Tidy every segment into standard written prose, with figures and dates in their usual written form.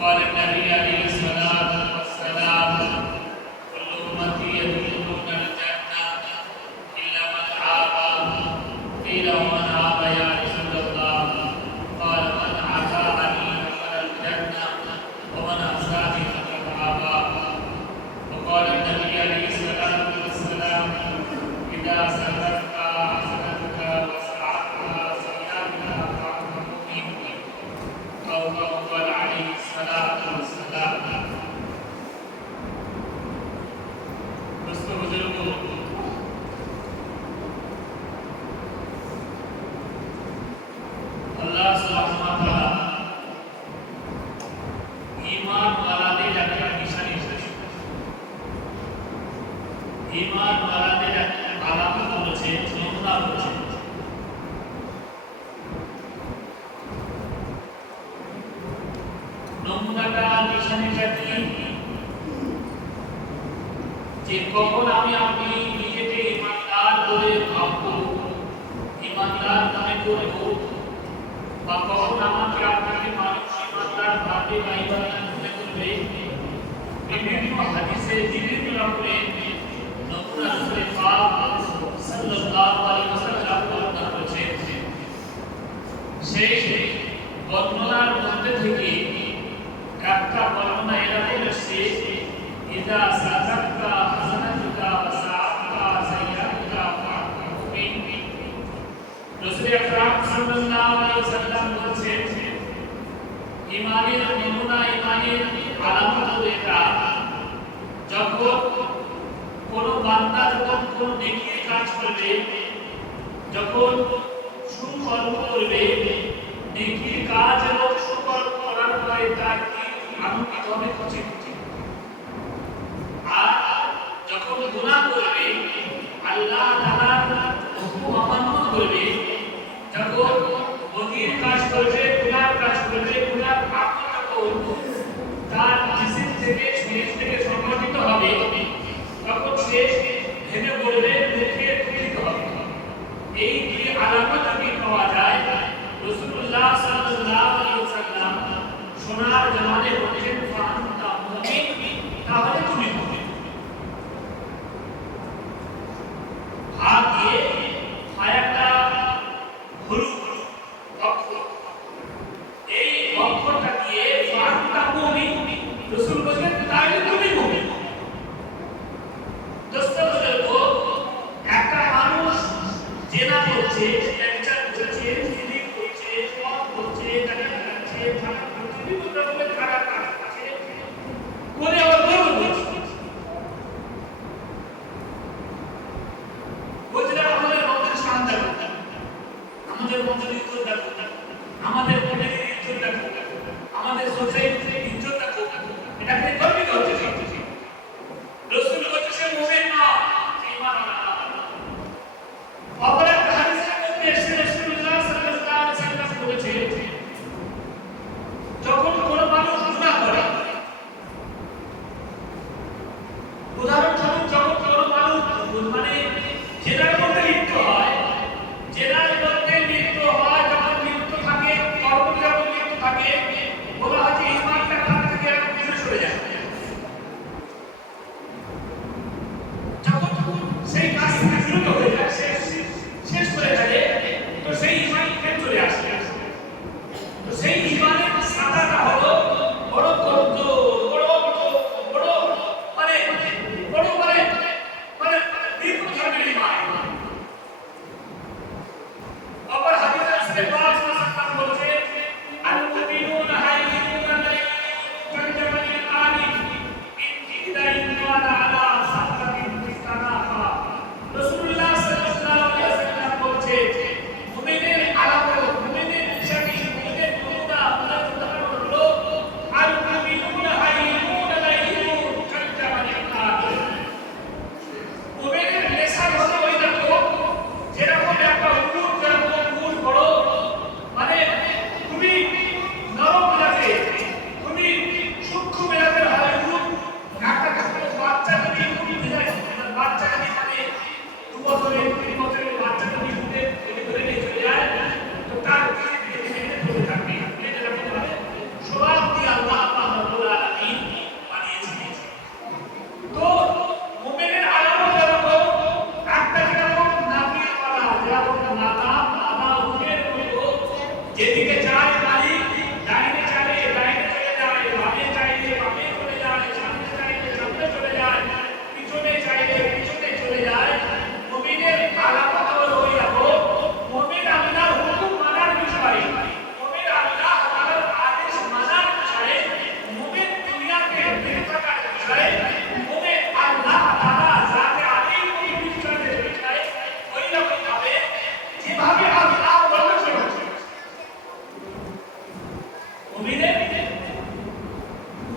وقال النبي عليه الصلاة والسلام كل أمتي يدخلون الجنة إلا من عاب قيل ومن عاب يا رسول الله قال من عافاني دخل الجنة ومن عصاني فقد عابا وقال النبي عليه الصلاة والسلام إذا سلكت حسنتك وسعتك سيئاتك فأنت مؤمن أو قال عليه الصلاة والسلام अल्लाह सुब्हानहु व तआला ईमान वालाদের একটা নিশানি দিয়েছে ईमान वालाদের একটা আলামত বলেছে নমুনা বলেছে নমুনাটা নিশানিটা কি যে কখন আপনি নিজেকে ঈমানদার বলে ভাববো ঈমানদার মনে করবো বা কখন আপনাকে মানুষ ঈমানদার ভাবে বা ঈমানদার মনে করবে বিভিন্ন হাদিসে বিভিন্ন রকমের নমুনা রাসূল পাক সাল্লাল্লাহু আলাইহি ওয়াসাল্লাম বর্ণনা করেছেন সেই বর্ণনার মধ্যে থেকে একটা বর্ণনা এরকম এসেছে ইদা সাদাক্তা হাসানাতুকা ওয়া সাআতুকা সাইয়্যাতুকা ফাআতা মুমিন রাসূল আকরাম সাল্লাল্লাহু আলাইহি ওয়াসাল্লাম বলেছেন ঈমানের নমুনা ঈমানের আলামত হলো এটা যখন কোনো বান্দা যখন কোনো নেকির কাজ করবে যখন সুকর্ম করবে নেকির কাজ এবং সুকর্ম করার পরে তার আনন্দিত হবে খুশি খুশি আর যখন গুনাহ করবে আল্লাহ তাআলা হুকুম অমান্য করবে যখন বদির কাজ করবে গুনাহ কাজ করবে গুনাহ আপন যখন তার জিসিম থেকে শরীর থেকে সংগঠিত হবে তখন সে ভেঙে পড়বে দুঃখে পীড়িত হবে এই দুই আলামত যদি পাওয়া যায় রাসূলুল্লাহ সাল্লাল্লাহু আলাইহি ওয়াসাল্লাম সোনার জামানে বলেছেন ফাআন্তা মুমিন তাহলে তুমি মুমিন হাত দিয়ে আয়াতটা হলুদ অক্ষর এই অক্ষরটা দিয়ে ফাআন্তা মুমিন রাসূল বলেছেন তাহলে তুমি মুমিন দোস্তদের তো একটা মানুষ জেনা করছে ব্যবচার করছে জিনিস করছে মদ করছে টাকা খাচ্ছে খারাপ করছে বিভিন্ন রকমের খারাপ কাজ করছে করে আবার গর্ব করছে বলছিলাম আমাদের মধ্যে শান্ত থাকতে আমাদের মধ্যে ইজ্জত রাখতে আমাদের মধ্যে ইজ্জত রাখতে আমাদের সোসাইটিতে ইজ্জত রাখতে এটাকে গর্বিত হতে চাইছি রাসূল বলেছে মুমিন না ঈমান আল্লাহ অপর একটা হাদিসের মধ্যে এসেছে রাসূলুল্লাহ সাল্লাল্লাহু আলাইহি ওয়াসাল্লাম বলেছে যখন কোনো মানুষ গুনাহ করে উদাহরণস্বরূপ যখন কোনো মানুষ মানে জেনার মধ্যে লিপ্ত হয় জেনার মধ্যে লিপ্ত হয় যখন লিপ্ত থাকে কর্ম যখন লিপ্ত থাকে বলা হয় যে ঈমানটা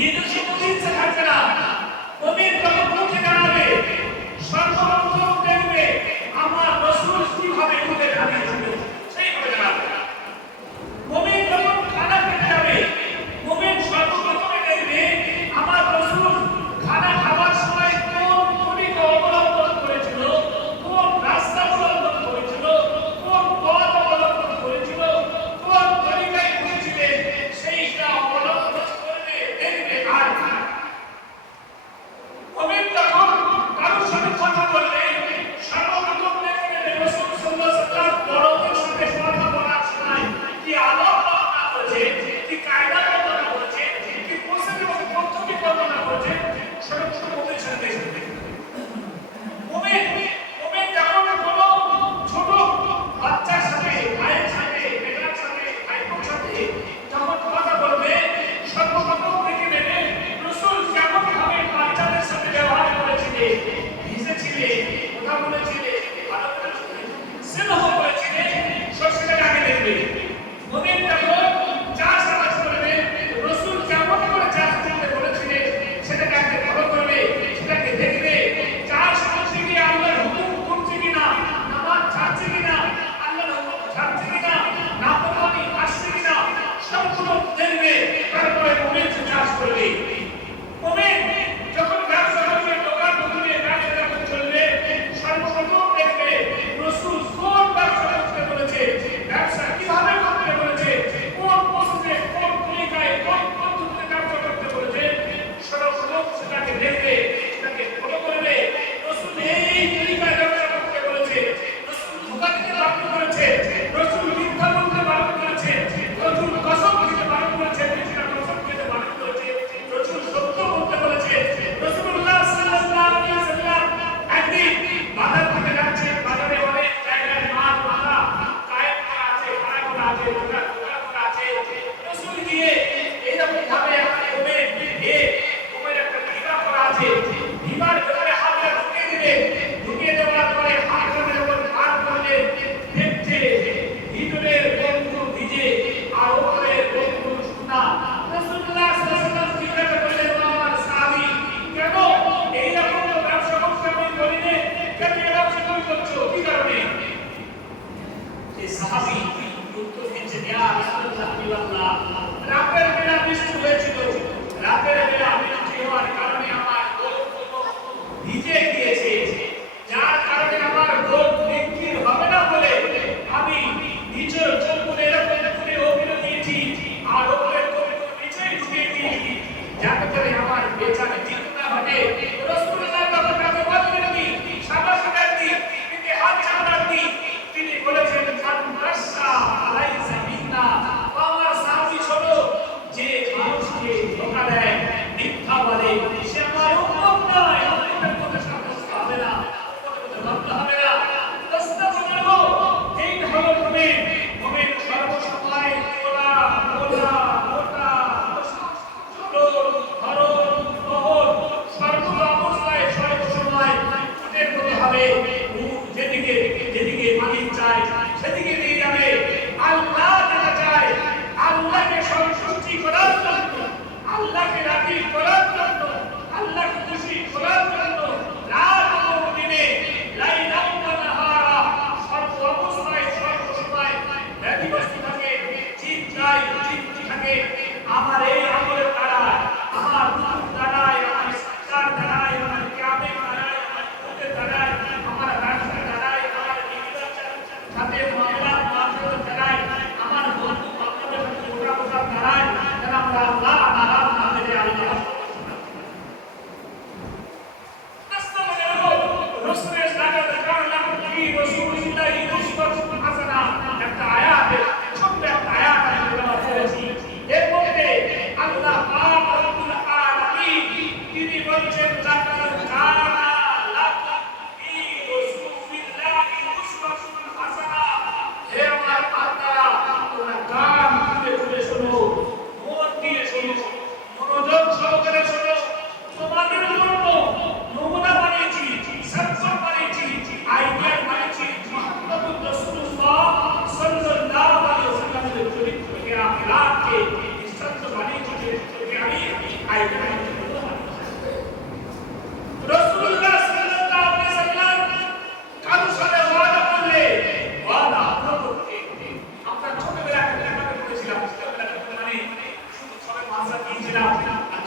নিজস্ব প্রতিষ্ঠা থাকবে না। মুমিন যখন মুখে দাঁড়াবে সর্বপ্রথম দেখবে আমার রাসূল কিভাবে মুখে দাঁড়িয়েছিল সেইভাবে দাঁড়াবে। মুমিন যখন খানা খেতে যাবে মুমিন সর্বপ্রথমে দেখবে আমার রাসূল খানা খাওয়ার সময় কোন তরিকা অবলম্বন করেছিল, কোন রাস্তা অবলম্বন করেছিল, কোন পথ অবলম্বন করেছিল, কোন তরিকায় করেছিলেন সেইটা অবলম্বন করবে দেখবে। আর মুমিন যখন কারোর সাথে কথা বলবে সর্বপ্রথম দেখবে রাসূল সাল্লাল্লাহু আলাইহি ওয়াসাল্লাম বড়দের সাথে কথা বলার সময় কি আলাপ আলোচনা করেছে, কি কায়দা বর্ণনা করেছে, কি প্রসঙ্গে পদ্ধতি বর্ণনা করেছে সর্বপ্রথম মুমিনের সাথে দেখবে। মুমিন যখন কোনো ছোট বাচ্চার সাথে, ভাইয়ের সাথে, বেটার সাথে, ভাইপোর সাথে যখন কথা বলবে সর্বপ্রথম দেখে নেবে রাসূল কেমন ভাবে বাচ্চাদের সাথে ব্যবহার করেছিলেন, হেসেছিলেন, কথা বলেছিলেন, ভালো করেছিলেন, স্নেহ করেছিলেন, সেটা আগে দেখবে। মুমিন যখন চা সাবাস করবে রাসূল কেমন করে চা করতে বলেছিলেন সেটাকে আগে ফলো করবে, সেটাকে দেখবে। চা সাবাসে গিয়ে আল্লাহর হুকুম করছে কিনা, নামাজ ছাড়ছে কিনা, আল্লাহর হুকুম ছাড়ছে কিনা, নাফরমানি আসছে কিনা সবগুলো দেখবে। তারপরে মুমিন চাষ করবে। মুমিন যখন ব্যবসা করবে, দোকান খুলবে, ব্যবসা যখন চলবে সর্বপ্রথম দেখবে রাসূল কোন ব্যবসা করতে বলেছে, ব্যবসা কিভাবে করতে বলেছে, কোন প্রসেসে, কোন তরিকায়, কোন পদ্ধতিতে ব্যবসা করতে বলেছে সর্বপ্রথম সেটাকে দেখবে, সেটাকে ফলো করবে। রাসূল এই তরিকায় ব্যবসা করতে বলেছে, রাসূল ধোঁকা দিতে বারণ করেছে, রাসূল মিথ্যা বলতে বারণ করেছে, রাসূল কসম খেতে বারণ করেছে, মিথ্যা কসম খেতে বারণ করেছে, রাসূল সত্য বলতে বলেছে। রাসূলুল্লাহ সাল্লাল্লাহু আলাইহি ওয়াসাল্লাম একদিন বাজার থেকে যাচ্ছেন, বাজারে অনেক জায়গায় মাল বাঁধা কায়েম করা আছে, খাড়া করা আছে, দোকান করা আছে। রাসূল গিয়ে এইরকম ভাবে একটা ঘুমের একটা ভিড়া করা আছে, ভিড়ার ভেতরে হাতটা ঢুকিয়ে দিলে, ঢুকিয়ে দেওয়ার পরে হাতের উপর হাত করলে দেখছে ভিতরের বন্ধু ভিজে আর ওপরের বন্ধু শুকনা। রাসূলুল্লাহ সাল্লাল্লাহু আলাইহি ওয়াসাল্লাম জিজ্ঞাসা করলেন, আমার সাহাবী কেন এইরকম ব্যবসা করতে আমি বলিনি, কেন এই ব্যবসা তুমি করছো, কি কারণে? এই সাহাবী উত্তর দিয়েছেন, ইয়া রাসূলুল্লাহ, রাতের বেলা বৃষ্টি হয়েছিল, রাতের বেলা বৃষ্টি হওয়ার কারণে আমার গোলগুলো ভিজে গিয়েছে, যার কারণে আমার গোল বিক্রি হবে না বলে আমি নিচের গোলগুলো এরকম করে ওপরে দিয়েছি আর ওপরের গোলগুলো নিচেই ঢুকিয়ে দিয়েছি যাতে করে আমার বেচারা ঠিক না ঘটে। রাসূলুল্লাহ তখন তাকে বললেন, সাবাস ব্যক্তি, তিনি হাত চালান দি, তিনি বলেছেন, খানরাসা আলাইসা মিন্না, আমার সাহাবী শোনো, যে মানুষকে ধোঁকা দেয়, মিথ্যা বলে, সে আমার উম্মত নয়, উম্মতের মধ্যে সাব্যস্ত হবে না, উম্মতের মধ্যে ভাবতে হবে না। রাস্তা বদলাবো, এই হলো মুমিন। মুমিন সর্বসময় মোটা, ধরন,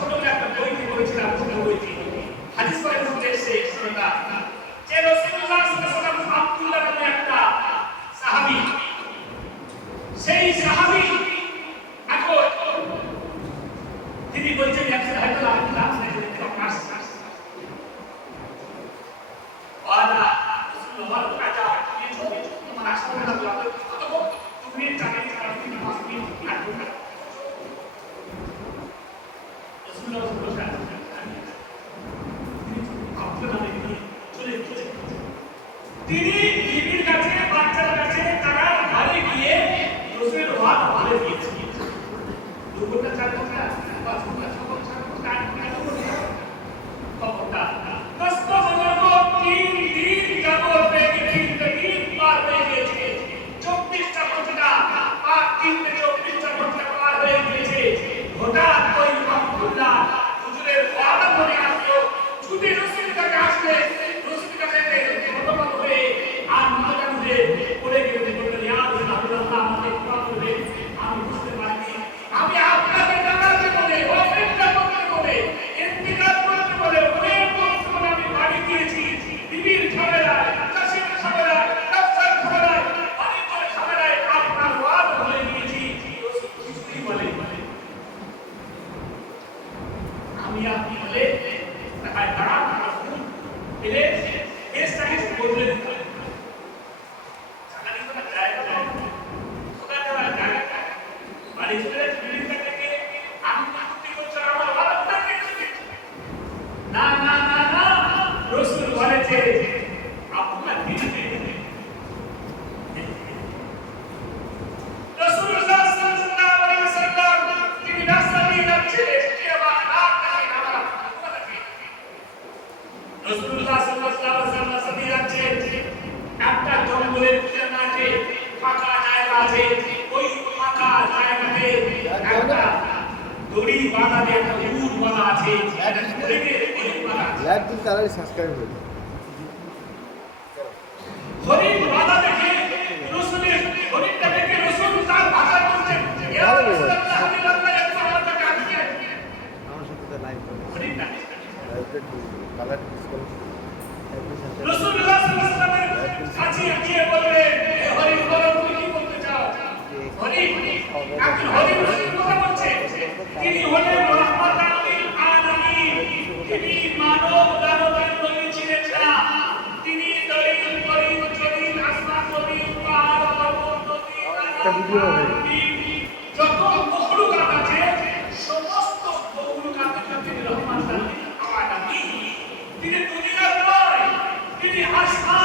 ছোটবেলা একটা বই নিয়ে পড়েছিলাম, ছোট বইটি হাদিস বইয়ের মধ্যে এসে শোনা যে রাসূলুল্লাহ সাল্লাল্লাহু আলাইহি ওয়াসাল্লাম আব্দুল্লাহ নামে একটা সাহাবী, সেই সাহাবী এখন তিনি বলছেন একজন হয়তো আব্দুল্লাহ ওয়ালা রাসূলুল্লাহ কাজা তোমার আসলে না তুমি জানেন আপনি নামাজ পড়ি আর রাসূলুল্লাহ সাল্লাল্লাহু আলাইহি ওয়াসাল্লাম তিনি বিবির কাছে বাচ্চার কাছে তারা ঘরে গিয়ে রসুলের হাত ধরে দিয়েছে। দুপুরটা 4 ঘন্টা 5 ঘন্টা 6 ঘন্টা 8 ঘন্টা খবরটা কষ্ট বলবো 3 দিন যাবত দিন পার হয়ে গেছে, 24টা ঘন্টা আর 24টা ঘন্টা পার হয়ে গেছে। হঠাৎ ওই আব্দুল্লাহ হুজুরের ওয়াদা মনে আসলো, ছুটে রসুলের কাছে আসলে রসুলের কাছে হতবাক হয়ে আর মাথা মুড়ে পড়ে গেলেন, বললেন ইয়া রাসূলুল্লাহ আমাকে ক্ষমা করবেন, আমি বুঝতে পারিনি, আমি আপনাকে জানাতে বলে অপেক্ষা করতে বলে ইন্তেকাল করতে বলে অনেক কষ্ট করে আমি বাড়ি দিয়েছি, বিবির ঝামেলায়, চাষের ঝামেলায়, ব্যবসার ঝামেলায়, বাণিজ্যের ঝামেলায় আপনার ওয়াদা হয়ে গিয়েছি। রসুল কিছুই বলে আমি আপনি বলে তাই দাঁড়ান এলে দেশটাকে বদলে দিতে জানানি কোনো জায়গা নাই, খোদা দেওয়ার জায়গা নাই, বাড়ি চলে বিল্ডিংটা থেকে আমি মুক্তি করছি আমার ওয়াদা থেকে না না না না রসুল বলেছে আপনার দিতে রাসূলুল্লাহ সাল্লাল্লাহু আলাইহি ওয়াসাল্লাম তিনি রাস্তা দিয়ে যাচ্ছে রাসূলুল্লাহ সাল্লাল্লাহু আলাইহি ওয়াসাল্লাম রাস্তা দিয়ে যাচ্ছে, একটা জঙ্গলের মাঝে ফাঁকা জায়গা আছে, ওই ফাঁকা জায়গাতে একটা দড়ি বাঁধা দিয়ে একটা উট বাঁধা আছে, একটা হরিণের হরিণ বাঁধা আছে। লাইভ দিন তারা সাবস্ক্রাইব করুন। হরিণ বাঁধা দেখে রাসূলের হরিণটা দেখে রাসূল তার ভাষায় বলছেন ইয়া রাসূলুল্লাহ হাবিবাল্লাহ একটু আমার কাছে আসেন, আমার সাথে লাইভ করুন। হরিণটা কালার মিস করুন। রাসূলুল্লাহ সাল্লাল্লাহু আলাইহি ওয়াসাল্লাম কাছে গিয়ে বললেন হে হরিণ বলো তুমি কি বলতে চাও? হরিণ আপনি হরিণ রাসূল কথা বলছে, তিনি হলেন রাহমাতাল লিল আলামিন, তিনি মানব দানবের নবী ছিলেন না, তিনি দলিল করিম জলিল আসমান জলিল পাহাড় পর্বত নদী একটা ভিডিও হবে। যত মখলুকাত আছে সমস্ত মখলুকাতের জন্য তিনি রহমাতাল লিল আলামিন, তিনি দুনিয়ার নয়, তিনি আসমান